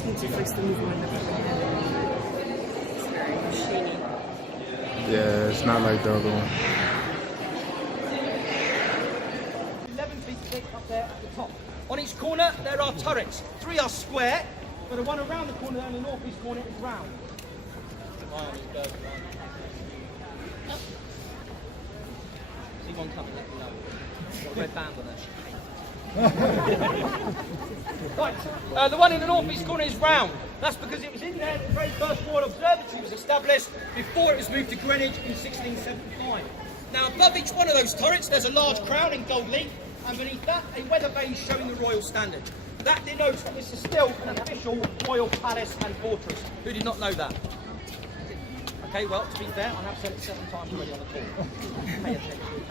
seems to fix the movement of the It's very shady. Yeah, it's not like the other one. 11 feet thick up there at the top. On each corner there are turrets. 3 are square, but the one around the corner, down the northeast corner, is round. See one coming, let me know. Got a red band on there. Right, the one in the northeast corner is round. That's because it was in there that the very first Royal Observatory was established before it was moved to Greenwich in 1675. Now above each one of those turrets there's a large crown in gold leaf, and beneath that a weather vane showing the royal standard. That denotes that this is still an official royal palace and fortress. Who did not know that? Okay, well, to be fair, I have said it 7 times already on the call. Pay attention.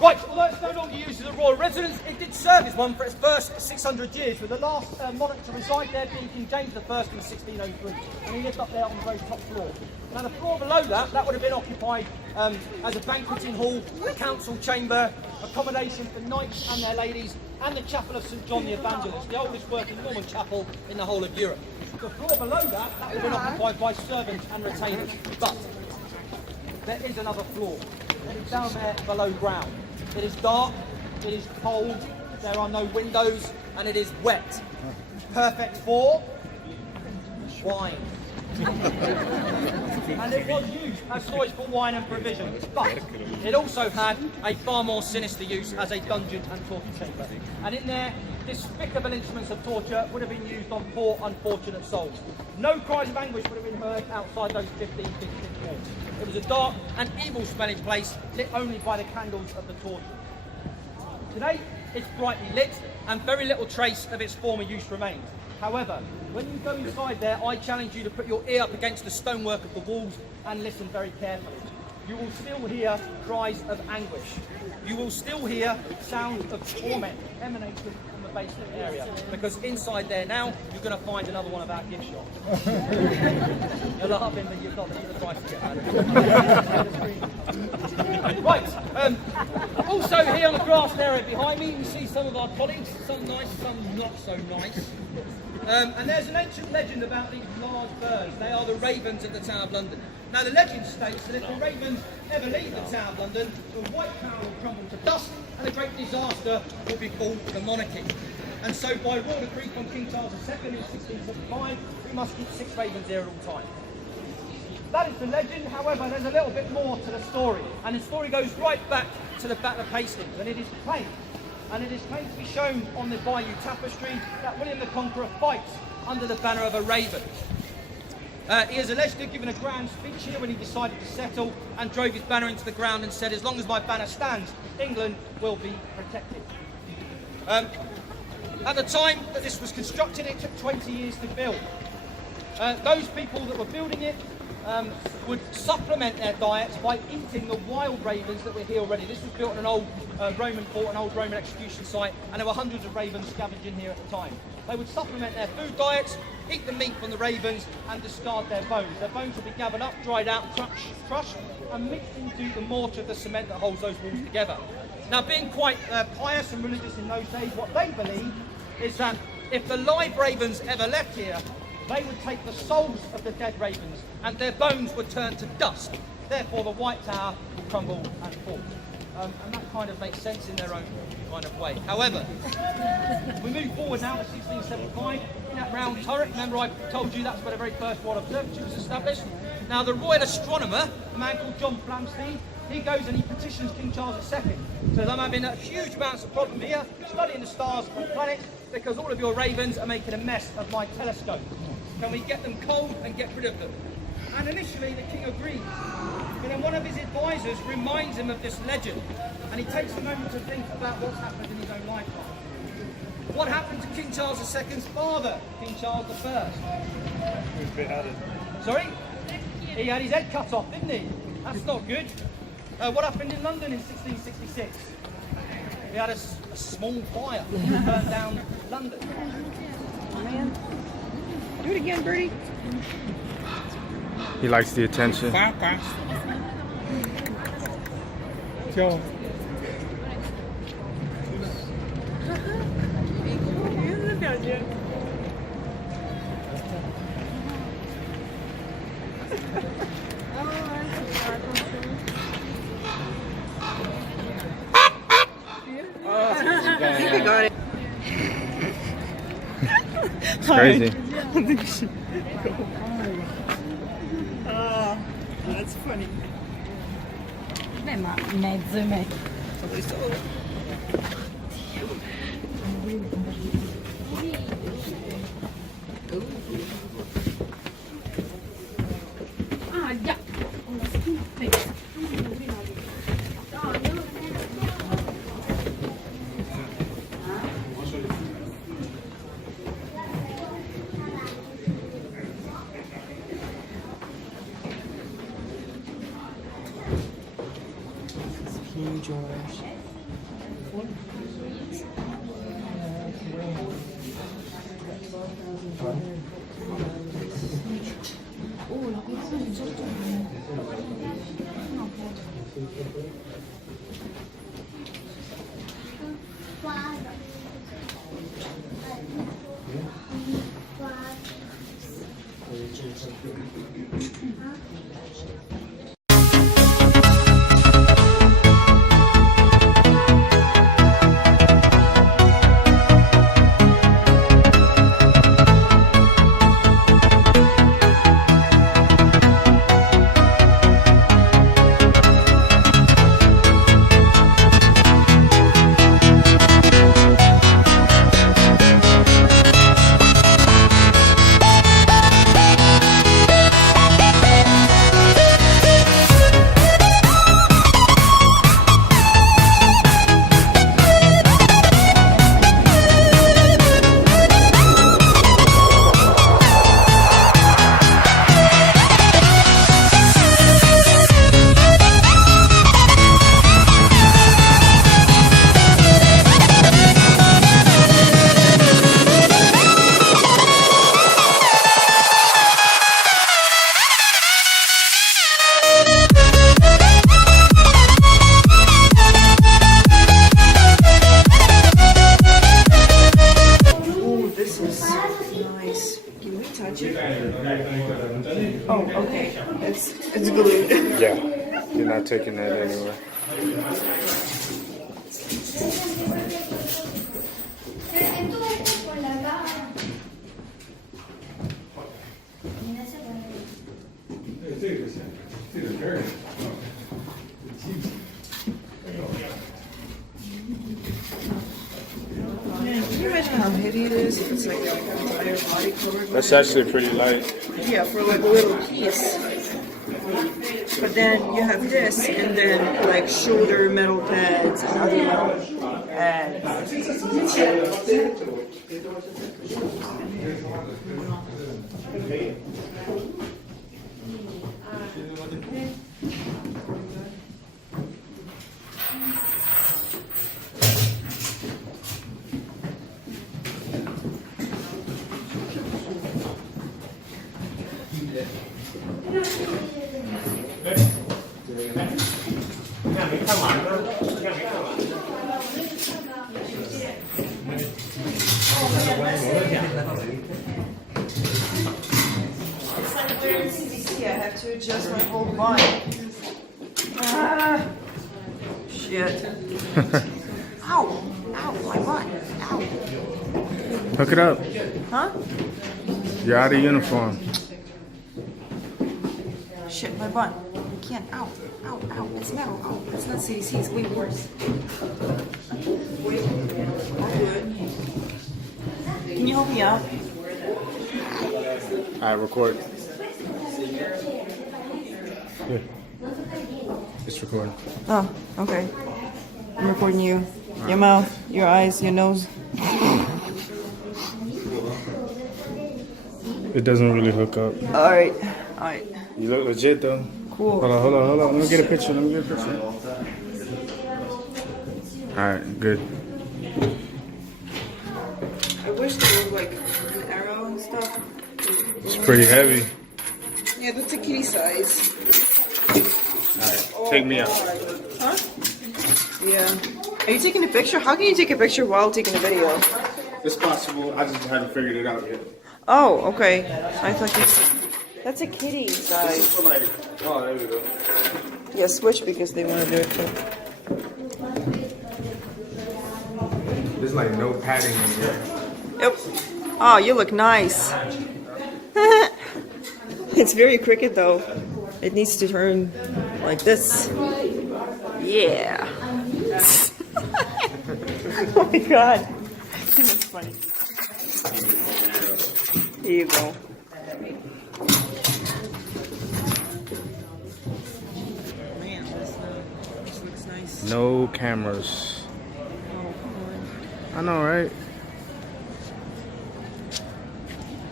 Right, although it's no longer used as a royal residence, it did serve as one for its first 600 years, with the last monarch to reside there being King James I in 1603. And he lived up there on the very top floor. Now the floor below that would have been occupied as a banqueting hall, a council chamber, accommodation for knights and their ladies, and the chapel of St John the Evangelist, the oldest working Norman chapel in the whole of Europe. The floor below that would have been occupied by servants and retainers. But there is another floor. It is down there below ground. It is dark, it is cold, there are no windows, and it is wet. Perfect for wine. And it was used as storage for wine and provisions, but it also had a far more sinister use as a dungeon and torture chamber. And in there, despicable instruments of torture would have been used on poor, unfortunate souls. No cries of anguish would have been heard outside those 15 feet thick walls. It was a dark and evil-smelling place, lit only by the candles of the torture. Today, it's brightly lit, and very little trace of its former use remains. However, when you go inside there, I challenge you to put your ear up against the stonework of the walls and listen very carefully. You will still hear cries of anguish. You will still hear sounds of torment emanating from the basement area, because inside there now, you're going to find another one of our gift shops. You're laughing, but you've got the price to get out of it. Right, also here on the grass area behind me, we see some of our colleagues, some nice, some not so nice. And there's an ancient legend about these large birds. They are the ravens of the Tower of London. Now the legend states that if the ravens ever leave the Tower of London, the white tower will crumble to dust and a great disaster will befall the monarchy. And so by royal decree from King Charles II in 1645, we must keep 6 ravens here at all times. That is the legend. However, there's a little bit more to the story. And the story goes right back to the Battle of Hastings, and it is claimed to be shown on the Bayeux Tapestry that William the Conqueror fights under the banner of a raven. He is alleged to have given a grand speech here when he decided to settle and drove his banner into the ground and said, "As long as my banner stands, England will be protected." At the time that this was constructed, it took 20 years to build. Those people that were building it would supplement their diets by eating the wild ravens that were here already. This was built on an old Roman fort, an old Roman execution site, and there were hundreds of ravens scavenging here at the time. They would supplement their food diets, eat the meat from the ravens, and discard their bones. Their bones would be gathered up, dried out, crushed, and mixed into the mortar of the cement that holds those walls together. Now, being quite pious and religious in those days, what they believed is that if the live ravens ever left here, they would take the souls of the dead ravens and their bones would turn to dust. Therefore, the White Tower will crumble and fall. And that kind of makes sense in their own kind of way. However, we move forward now to 1675. In that round turret, remember I told you that's where the very first Royal Observatory was established. Now, the royal astronomer, a man called John Flamsteed, he goes and he petitions King Charles II. Says, "I'm having a huge amounts of problem here, studying the stars and planets, because all of your ravens are making a mess of my telescope. Can we get them cold and get rid of them?" And initially the king agrees, but then one of his advisors reminds him of this legend, and he takes a moment to think about what's happened in his own lifetime. What happened to King Charles II's father, King Charles I? He was a bit added. Sorry? He had his head cut off, didn't he? That's not good. What happened in London in 1666? We had a small fire that burnt down London. Oh, man. Do it again, Bertie. He likes the attention. Go. Look at you. It's crazy. That's funny. Beh, ma mezzo. Ah, già. Huge orange. Oh, okay. It's glued. Yeah. You're not taking that anywhere. Man, can you imagine how heavy it is if it's like your entire body covered? That's actually pretty light. Yeah, for like a little piece. But then you have this, and then like shoulder metal pads and other metal pads. I have to adjust my whole body. Ah, shit. Ow! Ow, my butt. Ow. Hook it up. Huh? You're out of uniform. Shit, my butt. I can't. Ow. Ow, ow. It's metal. Ow. It's not CDC. It's way worse. Wait. I'll do it. Can you help me out? Alright, record. Yeah. It's recording. Oh, okay. I'm recording you. Your mouth, your eyes, your nose. It doesn't really hook up. Alright. Alright. You look legit though. Cool. Hold on. Let me get a picture. Alright, good. I wish there was like an arrow and stuff. It's pretty heavy. Yeah, that's a kitty size. Alright, take me out. Huh? Yeah. Are you taking a picture? How can you take a picture while taking a video? It's possible. I just haven't figured it out yet. Oh, okay. I thought that's a kitty size. Oh, there we go. Yeah, switch because they want to do it too. There's like no padding in here. Yep. Oh, you look nice. It's very crooked though. It needs to turn like this. Yeah. Oh my god. That's funny. Here you go. Man, this looks nice. No cameras. Oh, come on. I know, right?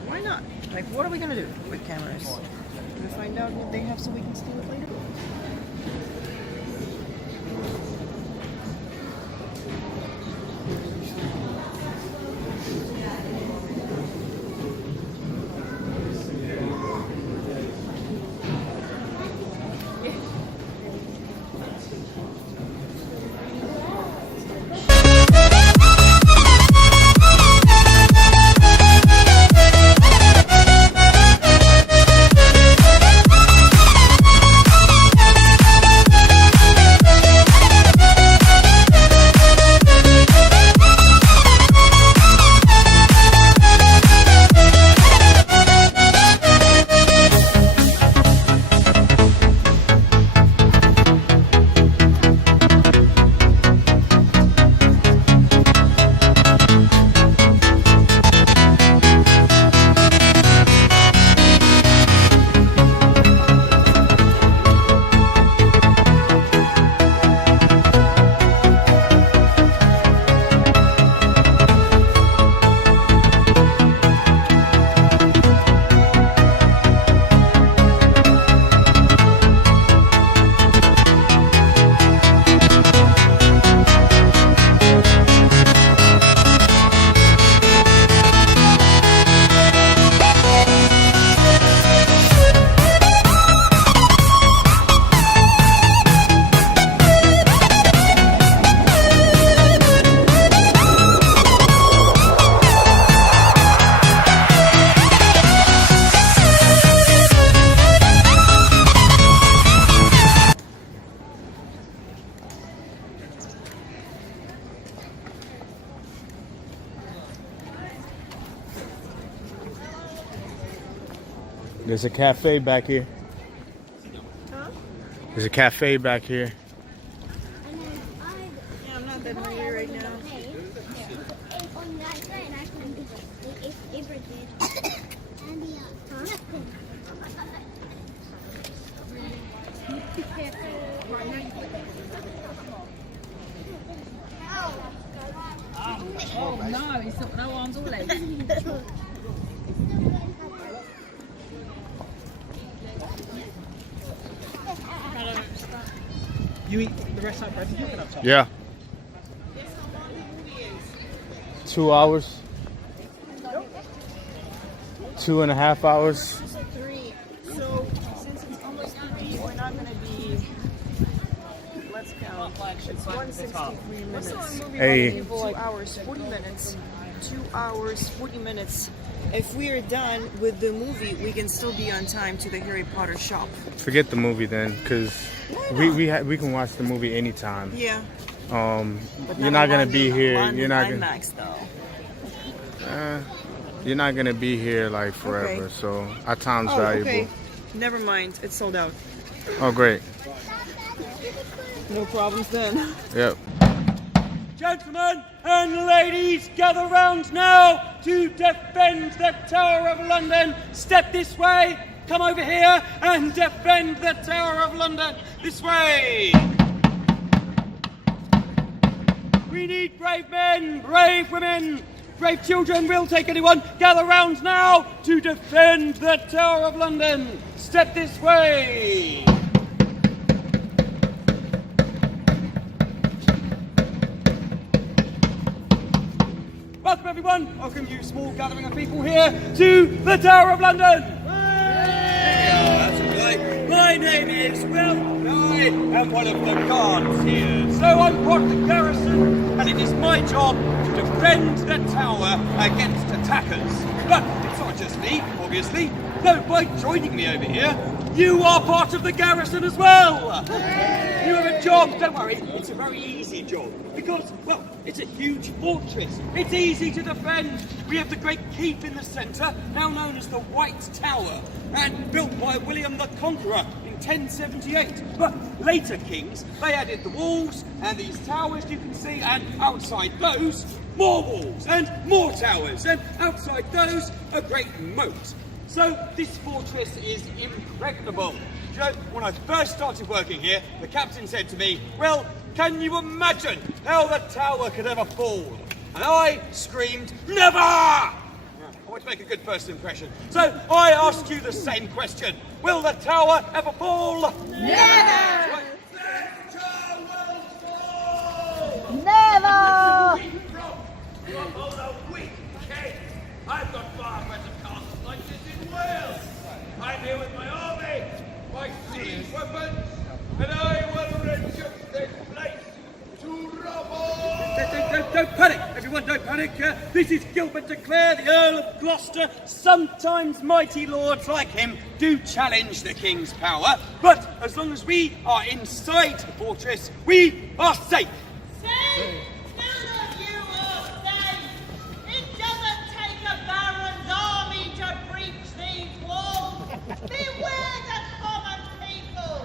Why not? Like, what are we gonna do with cameras? We're gonna find out what they have so we can steal it later? There's a cafe back here. Huh? There's a cafe back here. Yeah, I'm not that hungry right now. Oh no, it's not no arms or legs. You eat the rest of that bread and you can have some. Yeah. 2 hours. 2.5 hours. 3. So, since it's almost 3, we're not gonna be. Let's count. It's 163 minutes. Hey. 2 hours, 40 minutes. 2 hours, 40 minutes. If we are done with the movie, we can still be on time to the Harry Potter shop. Forget the movie then, because we can watch the movie anytime. Yeah. But You're not gonna on be the- here. on You're the not gonna. IMAX though. You're not gonna be here like forever. Okay. So our time's Oh, valuable. okay. Never mind. It's sold out. Oh, great. No problems then. Yep. Gentlemen and ladies, gather round now to defend the Tower of London. Step this way, come over here and defend the Tower of London. This way. We need brave men, brave women, brave children. We'll take anyone. Gather round now to defend the Tower of London. Step this way. Welcome everyone, welcome you small gathering of people here to the Tower of London. That's right. My name is Will, and I am one of the guards here. So I'm part of the garrison, and it is my job to defend the tower against attackers. But it's not just me, obviously. No, by joining me over here, you are part of the garrison as well. You have a job, don't worry, it's a very easy job. Because, well, it's a huge fortress. It's easy to defend. We have the great keep in the centre, now known as the White Tower, and built by William the Conqueror in 1078. But later kings, they added the walls and these towers you can see, and outside those, more walls and more towers, and outside those, a great moat. So this fortress is impregnable. You know, when I first started working here, the captain said to me, well, can you imagine how the tower could ever fall? And I screamed, never! I want to make a good first impression. So I ask you the same question. Will the tower ever fall? Never! Right. Never! I've got far better castles like this in Wales. I'm here with my army, my siege weapons, and I will reduce this place to rubble. Don't panic, everyone, don't panic. This is Gilbert de Clare, the Earl of Gloucester. Sometimes mighty lords like him do challenge the king's power, but as long as we are inside the fortress, we are safe. Safe? None of you are safe. It doesn't take a baron's army to breach these walls. Beware the common people.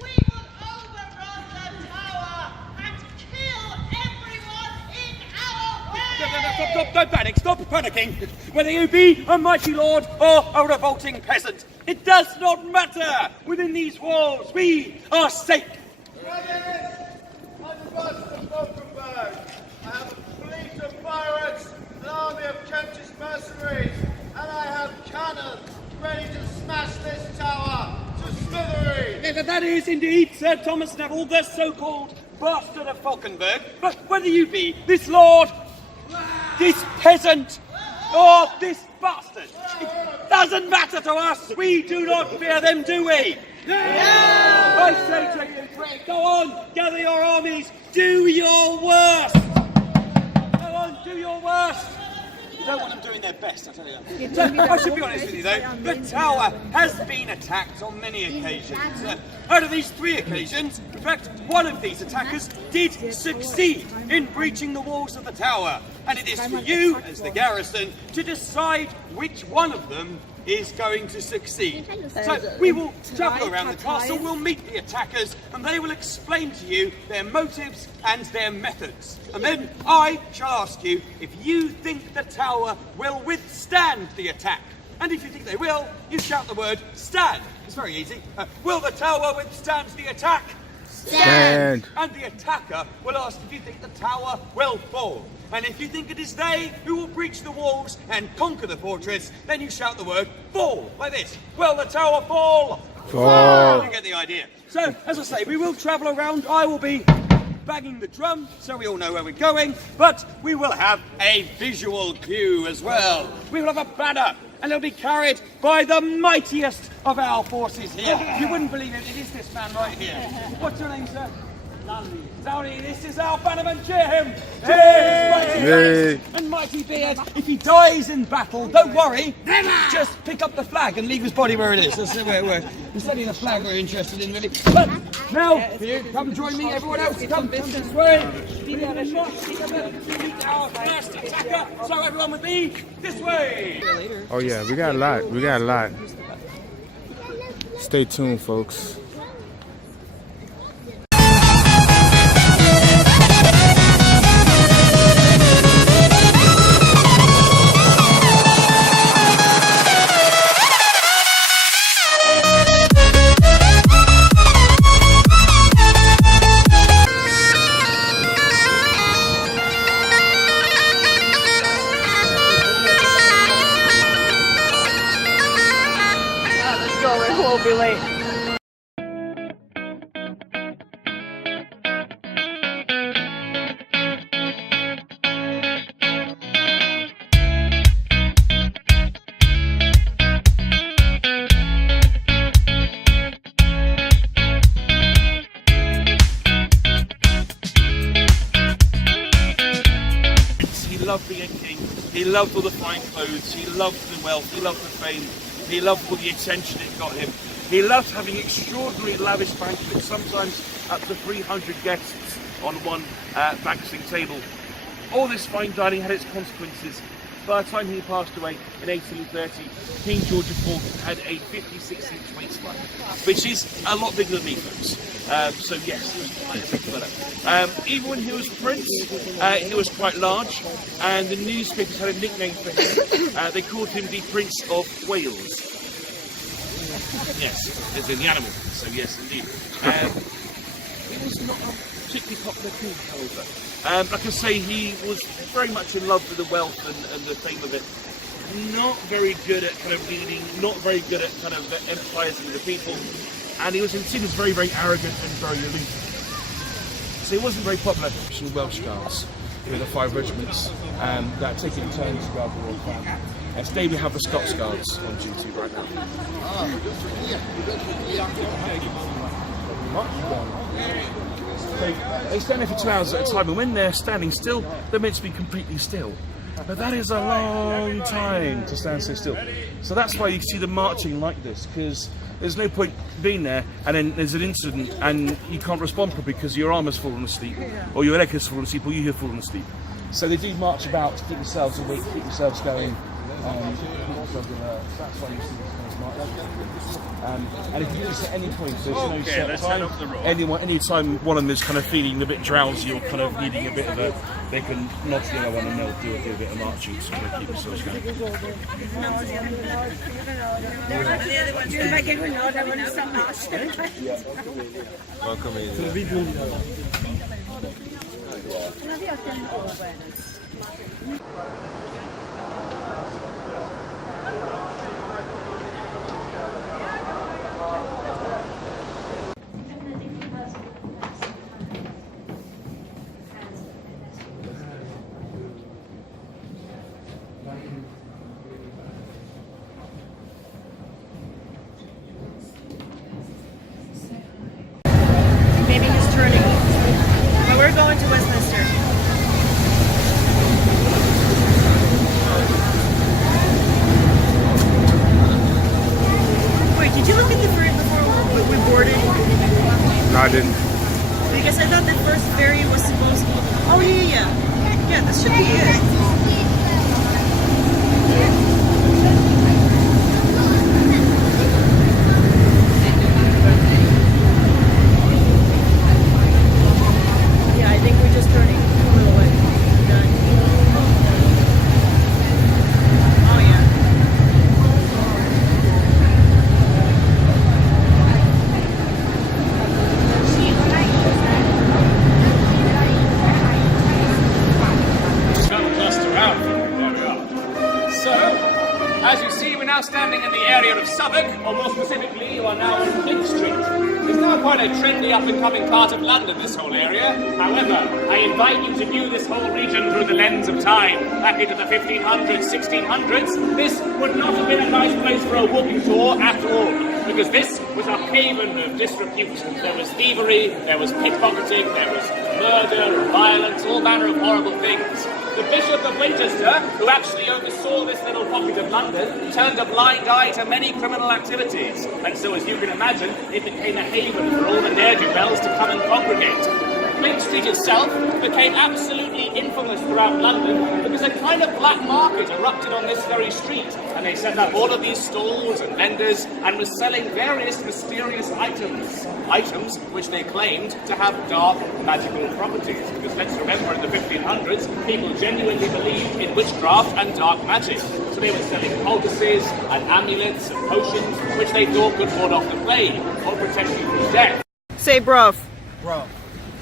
We will overrun the tower and kill everyone in our way. Don't panic, stop panicking. Whether you be a mighty lord or a revolting peasant, it does not matter. Within these walls, we are safe. I have a fleet of pirates, an army of Kentish mercenaries, and I have cannons ready to smash this tower to smithereens. That is indeed Sir Thomas Neville, the so-called bastard of Falkenberg. But whether you be this lord, this peasant, or this bastard, it doesn't matter to us. We do not fear them, do we? I say to you, Greg, go on, gather your armies, do your worst. Go on, do your worst. You don't want them doing their best, I tell you. So, I should be honest with you though, the tower has been attacked on many occasions. Out of these 3 occasions, in fact, one of these attackers did succeed in breaching the walls of the tower. And it is for you, as the garrison, to decide which one of them is going to succeed. So we will travel around the castle, we'll meet the attackers, and they will explain to you their motives and their methods. And then I shall ask you if you think the tower will withstand the attack. And if you think they will, you shout the word stand. It's very easy. Will the tower withstand the attack? Stand. And the attacker will ask if you think the tower will fall. And if you think it is they who will breach the walls and conquer the fortress, then you shout the word fall, like this. Will the tower fall? Fall. You get the idea. So, as I say, we will travel around. I will be banging the drum, so we all know where we're going. But we will have a visual cue as well. We will have a banner, and it'll be carried by the mightiest of our forces here. You wouldn't believe it, it is this man right here. What's your name, sir? Zowie, this is our bannerman, cheer him! Cheers, mighty legs and mighty beard. If he dies in battle, don't worry, just pick up the flag and leave his body where it is. That's where it's only the flag we're interested in, really. But now, here, come join me, everyone else, come this way. Meet our first attacker, so everyone with me, this way. Oh yeah, we got a lot. Stay tuned, folks. We'll be late. He loved being a king. He loved all the fine clothes. He loved the wealth. He loved the fame. He loved all the attention it got him. He loved having extraordinary lavish banquets, sometimes up to 300 guests on one banqueting table. All this fine dining had its consequences. By the time he passed away in 1830, King George IV had a 56-inch waistline, which is a lot bigger than me, folks. So yes, he was quite a big fella. Even when he was prince, he was quite large, and the newspapers had a nickname for him. They called him the Prince of Wales. Yes, as in the animal. So yes, indeed. He was not a particularly popular king, however. Like I say, he was very much in love with the wealth and the fame of it. Not very good at kind of leading, not very good at kind of empathizing with the people. And he was seen as very, very arrogant and very aloof. So he wasn't very popular. Some Welsh Guards with the 5 regiments that are taking turns to guard the royal family. And today we have the Scots Guards on duty right now. They stand there for 2 hours at a time, and when they're standing still, they're meant to be completely still. But that is a long time to stand so still. So that's why you see them marching like this, because there's no point being there and then there's an incident and you can't respond properly because your arm has fallen asleep, or your leg has fallen asleep, or you have fallen asleep. So they do march about to keep themselves awake, keep themselves going. That's why you see this kind of march. And if you do this at any point, there's no set time. Any time one of them is kind of feeling a bit drowsy or kind of needing a bit of a, they can nod to the other one and they'll do a bit of marching to kind of keep themselves going. Welcome Maybe he's turning. But we're going to Westminster. Wait, did you look at the ferry before we boarded? No, I didn't. Because I thought the first ferry was supposed to be... Oh, yeah. Yeah, this should be it. Standing in the area of Southwark, or more specifically, you are now in Fleet Street. It's now quite a trendy up-and-coming part of London, this whole area. However, I invite you to view this whole region through the lens of time. Back into the 1500s, 1600s, this would not have been a nice place for a walking tour at all, because this was a haven of disrepute. There was thievery, there was pickpocketing, there was murder, violence, all manner of horrible things. The Bishop of Winchester, who actually oversaw this little pocket of London, turned a blind eye to many criminal activities. And so, as you can imagine, it became a haven for all the ne'er-do-wells to come and congregate. Fleet Street itself became absolutely infamous throughout London because a kind of black market erupted on this very street, and they set up all of these stalls and vendors and was selling various mysterious items which they claimed to have dark magical properties, because let's remember in the 1500s people genuinely believed in witchcraft and dark magic, so they were selling poultices and amulets and potions which they thought could ward off the plague or protect you from death. Say bruv. Bruv.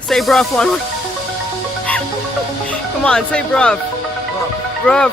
Say bruv one more. Come on, say bruv. Bruv.